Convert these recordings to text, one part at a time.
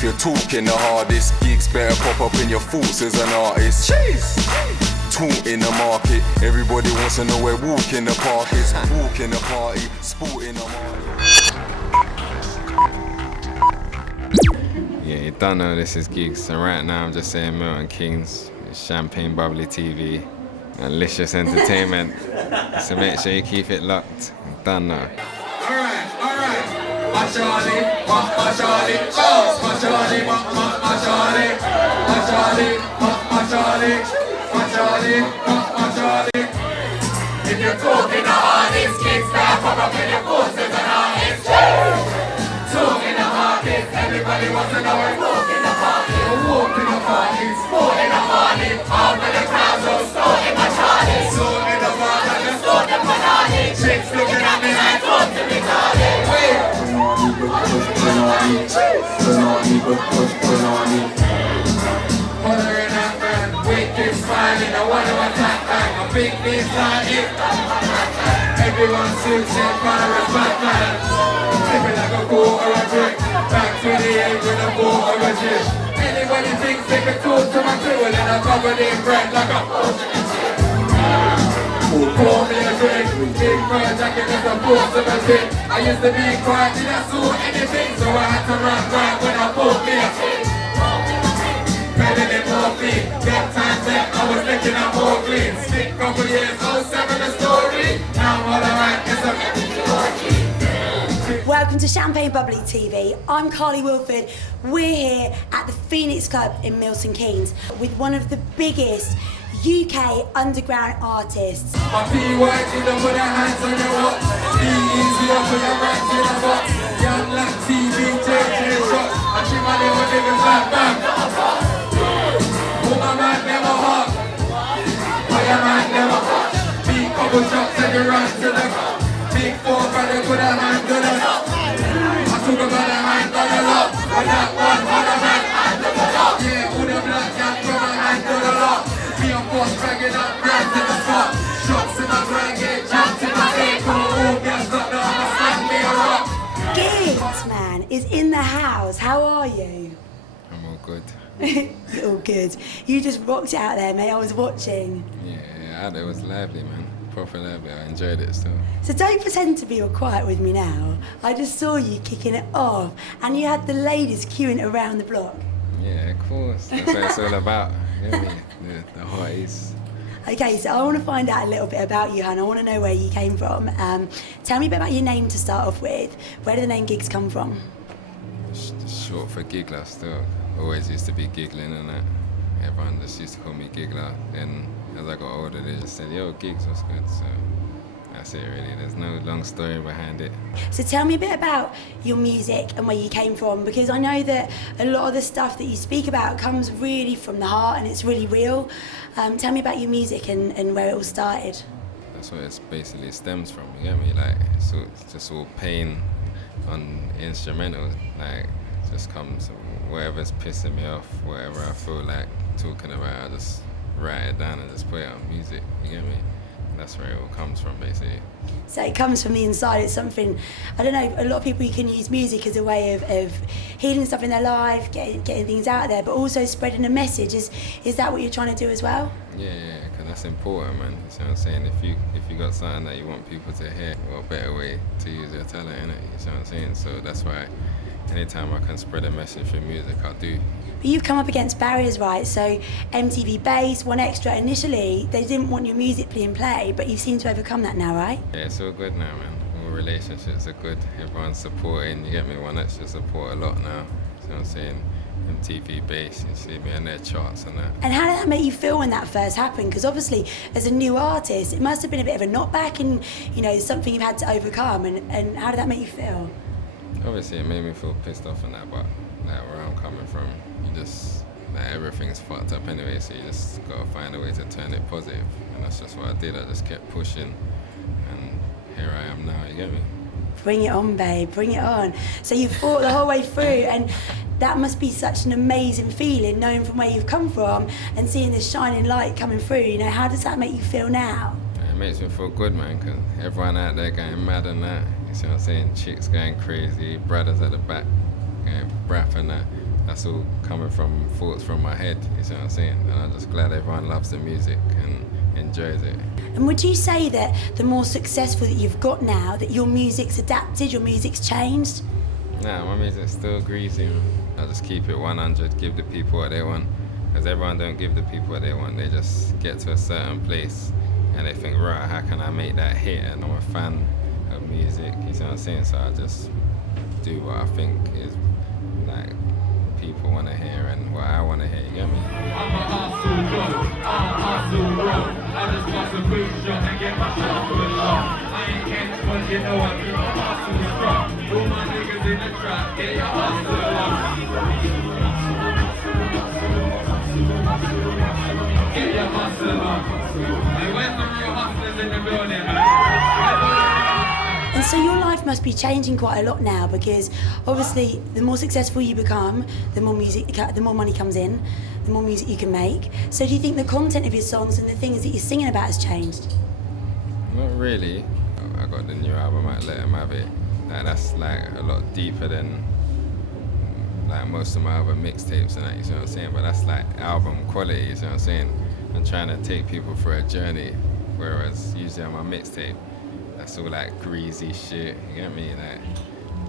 if you're talking the hardest, gigs better pop up in your thoughts as an artist. Jeez. Talk in the market, everybody wants to know where walk in the park is. Walk in the party, sport in the market. Yeah, you don't know this is Giggs, and right now I'm just saying Milton Keynes, Champagne Bubblee TV, malicious entertainment. So make sure you keep it locked. Done now. Alright. My Charlie, my Charlie, oh, my Charlie, my Charlie, my Charlie, my Charlie, my Charlie, my Charlie. If you're talking the hardest, kids that pop up in your forces and artists. Talk in the market, everybody wants to know where walk in the party. Walk in the party, sport in the party. After the crowds all sport in my Charlie. Sport in the party, just sport in my Charlie. Chicks looking at me like talk to me, Charlie. Wait. Hollering that man, wicked smiling, I wanna attack bang, a big beat like it. Everyone suits in Paris Batman. Living like a quarter of a brick. Back 28 with a quarter of a chip. Anybody thinks they can talk to my crew and then I'm covered in bread like a fortune chip. Pour me a drink, big fur jacket is the force of a tip. I used to be quiet, did I saw anything, so I had to run right when I bought me a tip. Better than more feet, that time that I was licking up more clean. Stick couple years, 07 a story, now I'm all around, it's a Welcome to Champagne Bubblee TV. I'm Carly Wilford. We're here at the Phoenix Club in Milton Keynes with one of the biggest UK underground artists. My P-White, you don't put your hands on your watch. Be-easy, you put your hands in the box. Young like Cbtv shots. I treat my little niggas like bam. Put my man never hot. Put your man never hot. Big couple shots and you run to the big four brother put a hand to the top. I took about a hand on the lock. But that one on the man hand to the top. Yeah, all the black guys put a hand to the lock. Me and boss dragging up brands in the spot. Shots in my brain, get jumped in my head. Come on, all girls got to understand me a rock. Giggs, man, is in the house. How are you? I'm all good. You're all good. You just rocked it out there, mate. I was watching. Yeah, it was lively, man. Proper lively. I enjoyed it still. So don't pretend to be all quiet with me now. I just saw you kicking it off, and you had the ladies queuing around the block. Yeah, of course. That's what it's all about. Yeah, the hotties. Okay, so I want to find out a little bit about you, hun. I want to know where you came from. Tell me a bit about your name to start off with. Where did the name Giggs come from? Short for giggler still. Always used to be giggling and that. Everyone just used to call me giggler. Then as I got older, they just said, yo, Giggs, what's good? So that's it really. There's no long story behind it. So tell me a bit about your music and where you came from, because I know that a lot of the stuff that you speak about comes really from the heart and it's really real. Tell me about your music and where it all started. That's where it basically stems from, you get me? Like, so it's just all pain on instrumental, like, just comes, whatever's pissing me off, whatever I feel like talking about, I just write it down and just put it on music, you get me? That's where it all comes from, basically. So it comes from the inside. It's something, I don't know, a lot of people can use music as a way of healing stuff in their life, getting things out there, but also spreading a message. Is that what you're trying to do as well? Yeah, because that's important, man. You see what I'm saying? If you got something that you want people to hear, what better way to use your talent, innit? You see what I'm saying? So that's why anytime I can spread a message through music, I do. But you've come up against barriers, right? So MTV Base, One Extra, initially they didn't want your music being played, but you seem to overcome that now, right? Yeah, it's all good now, man. All relationships are good. Everyone's supporting, you get me? One Extra support a lot now. You know what I'm saying? MTV Base, you see me on their charts and that. And how did that make you feel when that first happened? Because obviously, as a new artist, it must have been a bit of a knockback and, you know, something you've had to overcome. And how did that make you feel? Obviously, it made me feel pissed off and that, but like, where I'm coming from, you just, like, everything's fucked up anyway, so you just gotta find a way to turn it positive. And that's just what I did. I just kept pushing, and here I am now, you get me? Bring it on, babe, bring it on. So you fought the whole way through, and that must be such an amazing feeling, knowing from where you've come from and seeing this shining light coming through. You know, how does that make you feel now? It makes me feel good, man, because everyone out there going mad and that. You see what I'm saying? Chicks going crazy, brothers at the back going brap and that. that's all coming from thoughts from my head, you see what I'm saying? And I'm just glad everyone loves the music and enjoys it. And would you say that the more successful that you've got now, that your music's adapted, your music's changed? Nah, my music's still greasy. I just keep it 100, give the people what they want. Because everyone don't give the people what they want. They just get to a certain place and they think, right, how can I make that hit? And I'm a fan of music, you see what I'm saying? So I just do what I think is like people want to hear and what I want to hear, you get me? I'm a hustle bro. I just bust a boot shot and get my shot put off. I ain't catch, but you know I keep my hustle strong. All my niggas in the trap, get your hustle on. Get your hustle on. And where's the real hustlers in the building? And so your life must be changing quite a lot now, because obviously the more successful you become, the more money comes in, the more music you can make. So do you think the content of your songs and the things that you're singing about has changed? Not really. I got the new album out, Let 'Em Have It. Like, that's like a lot deeper than like most of my other mixtapes and that, you see what I'm saying? But that's like album quality, you see what I'm saying? I'm trying to take people for a journey, whereas usually on my mixtape, that's all like greasy shit, you get me? Like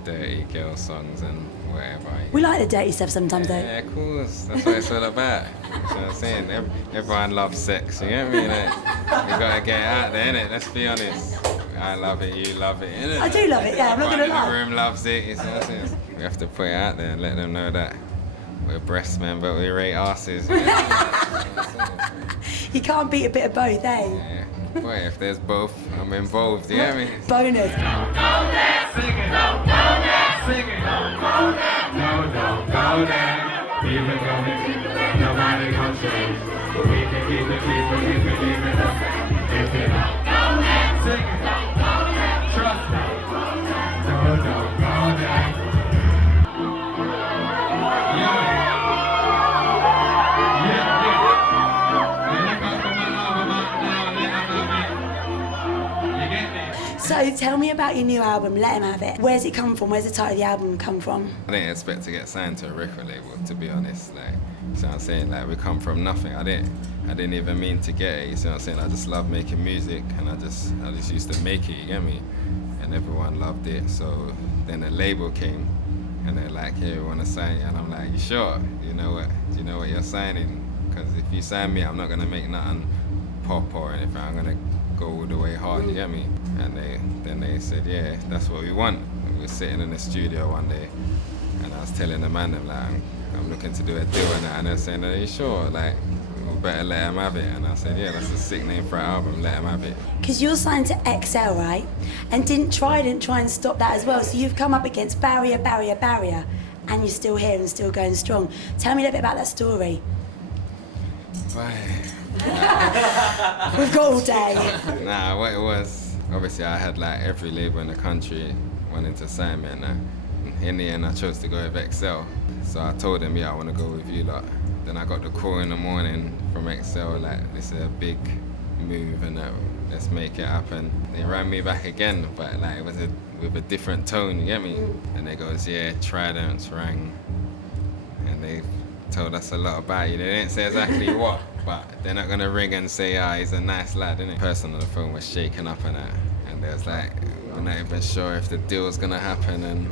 dirty girl songs and whatever. We like the dirty stuff sometimes though. Yeah, of course. That's what it's all about. You know what I'm saying? Everyone loves sex, you get me? Like, you gotta get out there, innit? Let's be honest. I love it, you love it, innit? I do love it, yeah, I'm not gonna lie. The room loves it, you see what I'm saying? We have to put it out there and let them know that we're breast men, but we rate asses. You know what I'm saying? You can't beat a bit of both, eh? Yeah. Boy, if there's both, I'm involved, you get me? Bonus. Sing it. Don't go there. Sing it. Don't go there. No, don't go there. Keep it going. Nobody controls. But we can keep it the same. If you don't go there. Sing it. Don't go there. Trust me. No, don't go there. Yeah. So tell me about your new album, Let 'Em Have It. Where's it come from? Where's the title of the album come from? I didn't expect to get signed to a record label, to be honest. Like, you see what I'm saying? Like, we come from nothing. I didn't even mean to get it, you see what I'm saying? I just love making music, and I just used to make it, you get me? And everyone loved it, so then the label came, and they're like, hey, we want to sign you. And I'm like, you sure? You know what you're signing? Because if you sign me, I'm not gonna make nothing pop or anything. I'm gonna go all the way hard, you get me? And then they said, yeah, that's what we want. And we were sitting in the studio one day, and I was telling the man, I'm looking to do a deal and that, and they're saying, are you sure? Like, we better let 'em have it. And I said, yeah, that's a sick name for our album, Let 'Em Have It. Because you're signed to XL, right? And didn't Trident try and stop that as well? So you've come up against barrier, and you're still here and still going strong. Tell me a little bit about that story. Right. We've got all day. Nah, what it was, obviously I had like every label in the country wanting to sign me, and in the end I chose to go with XL. So I told them, yeah, I want to go with you lot. Then I got the call in the morning from XL, like, this is a big move and let's make it happen. They rang me back again, but like it was with a different tone, you get me? And they goes, yeah, Trident's rang, and they told us a lot about you. They didn't say exactly what, but they're not gonna ring and say, he's a nice lad, innit? The person on the phone was shaking up and that, and they was like, we're not even sure if the deal's gonna happen and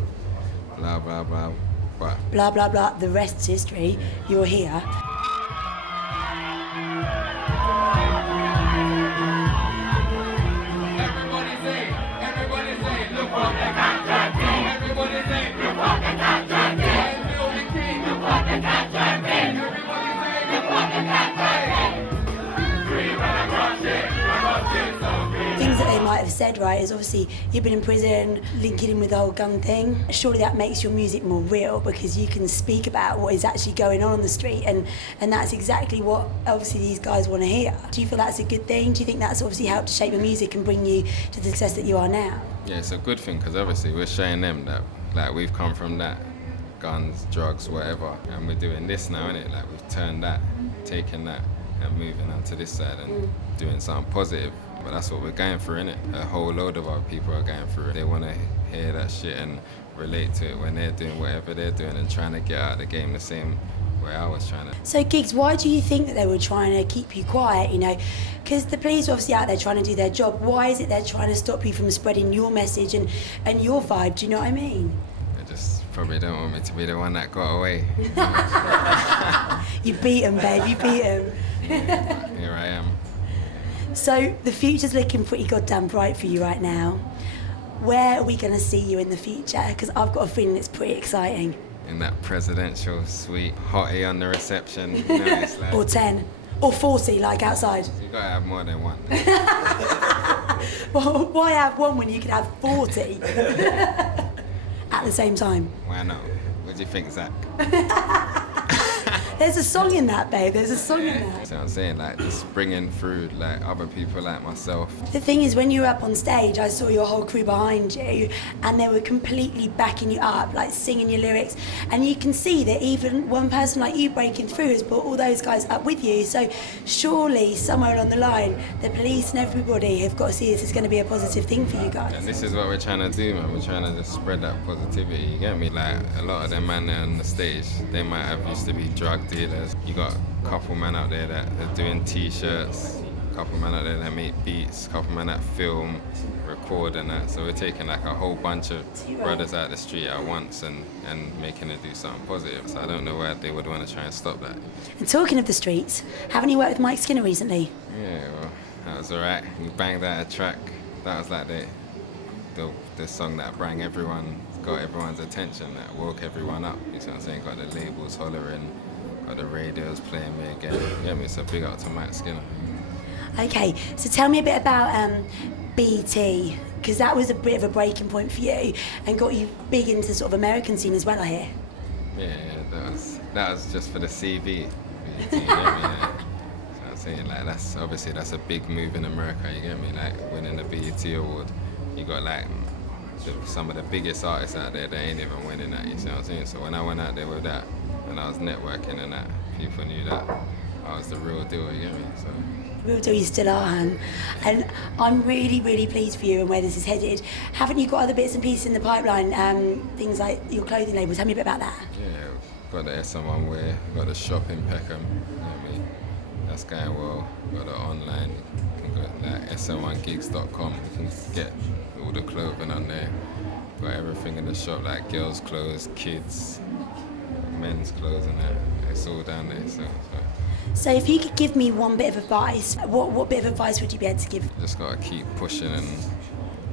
blah, blah, blah. But blah, blah, blah, the rest's history. You're here. Everybody say, look what they got to do. Everybody say, look what they got to do. Milton Keynes, look what they got to do. Everybody say, look what they got to do. Free when I crush it so big. Things that they might have said, right, is obviously you've been in prison, linking in with the whole gun thing. Surely that makes your music more real, because you can speak about what is actually going on the street, and that's exactly what obviously these guys want to hear. Do you feel that's a good thing? Do you think that's obviously helped to shape your music and bring you to the success that you are now? yeah, it's a good thing, because obviously we're showing them that like we've come from that, guns, drugs, whatever, and we're doing this now, innit? Like we've turned that, taken that, and moving on to this side and doing something positive. But that's what we're going through, innit? A whole load of other people are going through it. They want to hear that shit and relate to it when they're doing whatever they're doing and trying to get out of the game the same way I was trying to. So Giggs, why do you think that they were trying to keep you quiet, you know? Because the police are obviously out there trying to do their job. Why is it they're trying to stop you from spreading your message and your vibe? Do you know what I mean? They just probably don't want me to be the one that got away. You beat him, babe, you beat him. Here I am. So the future's looking pretty goddamn bright for you right now. Where are we going to see you in the future? Because I've got a feeling it's pretty exciting. In that presidential suite, hottie on the reception. You know, it's like, Or 10. Or 40, like outside. you gotta have more than one. Well, why have one when you can have 40 at the same time? Why not? What do you think, Zach? There's a song in that, babe. There's a song in that. So I'm saying, like, just bringing through like other people like myself. The thing is, when you were up on stage, I saw your whole crew behind you, and they were completely backing you up, like singing your lyrics. And you can see that even one person like you breaking through has brought all those guys up with you. So surely, somewhere along the line, the police and everybody have got to see this is going to be a positive thing for you guys. And this is what we're trying to do, man. We're trying to just spread that positivity, you get me? Like, a lot of them man there on the stage, they might have used to be drug dealers. You got a couple men out there that are doing t-shirts, a couple men out there that make beats, a couple men that film, record and that. So we're taking like a whole bunch of brothers out the street at once and making it do something positive. So I don't know why they would want to try and stop that. And talking of the streets, haven't you worked with Mike Skinner recently? Yeah, well, that was alright. We banged out a track. That was like the song that got everyone's attention, that woke everyone up. You see what I'm saying? Got the labels hollering, got the radios playing me again. You get me? So big up to Mike Skinner. Okay, so tell me a bit about BT, because that was a bit of a breaking point for you and got you big into sort of American scene as well, I hear. Yeah, that was just for the CV. BT, you get me? Yeah. So I'm saying, like, that's a big move in America. You get me? Like, winning the BET award, you got like some of the biggest artists out there that ain't even winning that. You see what I'm saying? So when I went out there with that, and I was networking and that, people knew that I was the real deal. You get me? So. Real deal, you still are, Han. And I'm really, really pleased for you and where this is headed. Haven't you got other bits and pieces in the pipeline? Things like your clothing label. Tell me a bit about that. Yeah, got the SM1 wear, got the shop in Peckham. You know what I mean? That's going well. Got the online. You can go like SM1gigs.com. You can get all the clothing on there. Got everything in the shop, like girls' clothes, kids, men's clothes, and that. It's all down there. So if you could give me one bit of advice, what bit of advice would you be able to give? Just gotta keep pushing and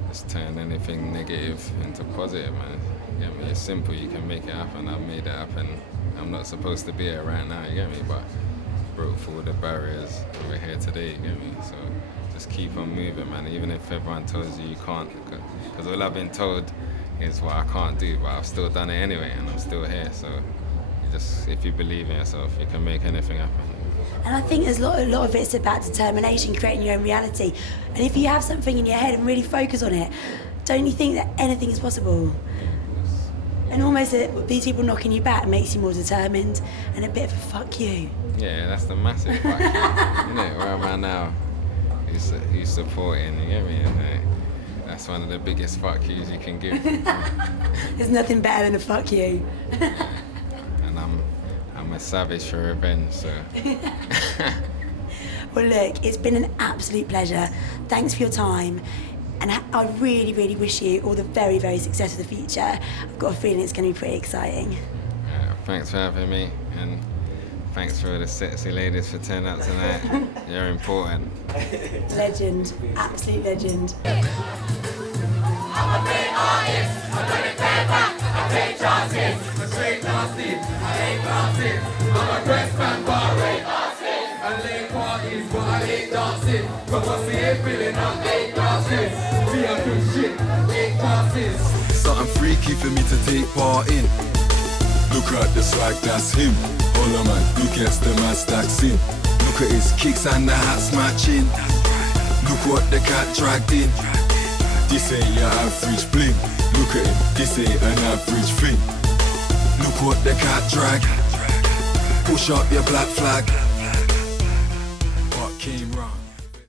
just turn anything negative into positive, man. You get me? It's simple, you can make it happen. I've made it happen. I'm not supposed to be here right now, you get me? But broke through the barriers, we're here today, you get me? So just keep on moving, man. Even if everyone tells you can't, because all I've been told is what I can't do, but I've still done it anyway, and I'm still here. So if you believe in yourself, you can make anything happen. And I think there's a lot of it's about determination, creating your own reality. And if you have something in your head and really focus on it, don't you think that anything is possible? And almost these people knocking you back makes you more determined and a bit of a fuck you. Yeah, that's the massive fuck you. Where am I now? Who's supporting, you get me? And, that's one of the biggest fuck yous you can give. There's nothing better than a fuck you. And I'm a savage for revenge, so. Well, look, it's been an absolute pleasure. Thanks for your time. And I really, really wish you all the very, very success for the future. I've got a feeling it's going to be pretty exciting. Thanks for having me, and thanks for the sexy ladies for turning up tonight. You're important. Legend, absolute legend. I'm a great artist, I'm gonna pay back, I take chances. I'm straight nasty, I ain't glasses. I'm a dress man, but I rate artists. I lay parties, but I hate dancing. But what's the air feeling? I'm 8 glasses. Be a good shit, 8 glasses. Something freaky for me to take part in. Look at the swag, that's him. Hollowman, who gets the man stacks in. Look at his kicks and the hats matching. Look what the cat dragged in. This ain't your average bling. Look at him, this ain't an average thing. Look what the cat drag. Push up your black flag.